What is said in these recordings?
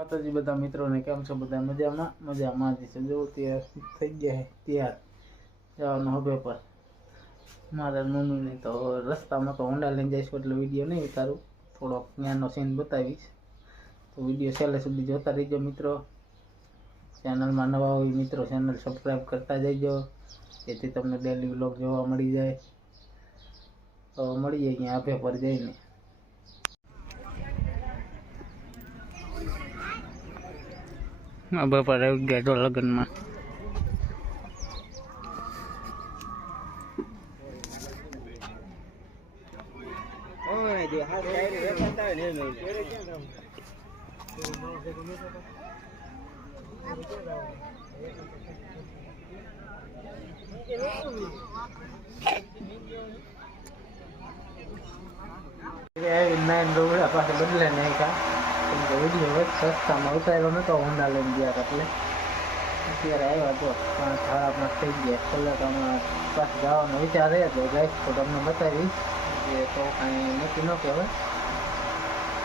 માતાજી, બધા મિત્રોને કેમ છો? બધા મજામાં? મજામાં જ છે. જો તૈયાર થઈ ગયા તૈયાર. જવાનું હવે પર મારા મમ્મીને તો રસ્તામાં તો હોન્ડા લઈને જઈશ એટલે વીડિયો નહીં ઉતારું. થોડોક ત્યાંનો સીન બતાવીશ. તો વીડિયો છેલ્લે સુધી જોતા રહીજો મિત્રો. ચેનલમાં નવા હોય મિત્રો, ચેનલ સબસ્ક્રાઈબ કરતા જઈજો. જેથી તમને ડેલી વ્લોગ જોવા મળી જાય. તો મળીએ અહીંયા આભે પર જઈને. આ બાપા આવી ગયા તો લગ્નમાં. નાઈન રોવડા પાસે બદલે નાખ્યા કેમ કે વીડિયો વચ્ચે સસ્તામાં ઉતાર્યો તો હોન્ડા લઈને ગયા એટલે. અત્યારે આવ્યા તો પાંચ સાડા પાંચ થઈ ગયા. કલાકમાં પાછું જવાનો વિચાર છે તો જઈશ તો તમને બતાવીશ જે તો કાંઈ નક્કી ન કહેવાય.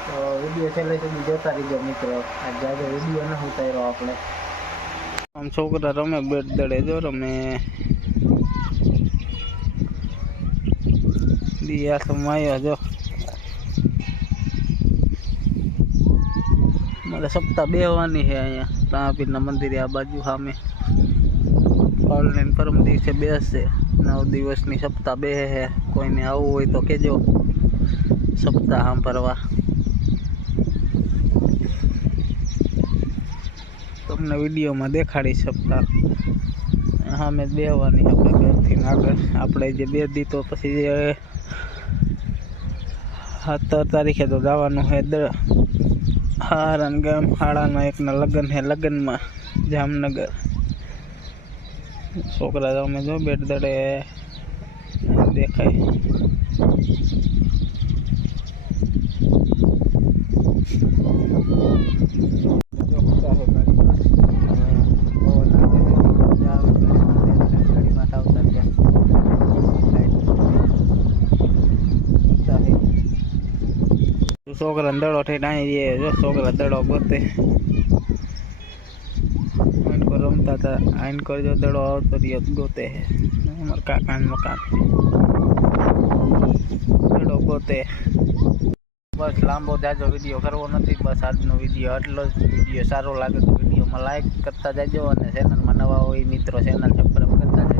તો વીડિયો છેલ્લે સુધી જોતા રહીજો મિત્રો. આજે આજે વીડિયો ન ઉતાર્યો આપણે. આમ છોકરા રમે બેટ દડે જો રમે. દિયા સમાયો જો. મારે સપ્તાહ બેહવાની છે અહીંયા. રાણાપીરના મંદિરે આ બાજુ સામે. ઓનલાઈન પરમ દિવસે બેસશે નવ દિવસની સપ્તાહ બે છે. કોઈને આવવું હોય તો કહેજો. સપ્તાહ સાંભળવા. તમને વિડીયોમાં દેખાડી સપ્તાહ. સામે બેહવાની આપણે ઘરથી આગળ. આપણે જે બે દીધો પછી જે સત્તર તારીખે તો જવાનું છે હારણ ગામ હાડાના એકના લગ્ન હે લગ્નમાં જામનગર. છોકરા તમે જો બેટ દડે દેખાય. છોકરા દડો થઈને અહીં જે છોકરા દડો પોતે. આઈન કો રમતા હતા. આઈન કો જો દડો આવતો રહ્યો ગોતે છે અમારા કાકાનું મકાન. દડો ગોતે બસ લાંબો જાજો વીડિયો કરવો નથી. બસ આજનો વીડિયો આટલો જ. વીડિયો સારો લાગે તો વિડીયોમાં લાઈક કરતા જાજો અને ચેનલમાં નવા હોય મિત્રો ચેનલ સબસ્ક્રાઈબ કરતા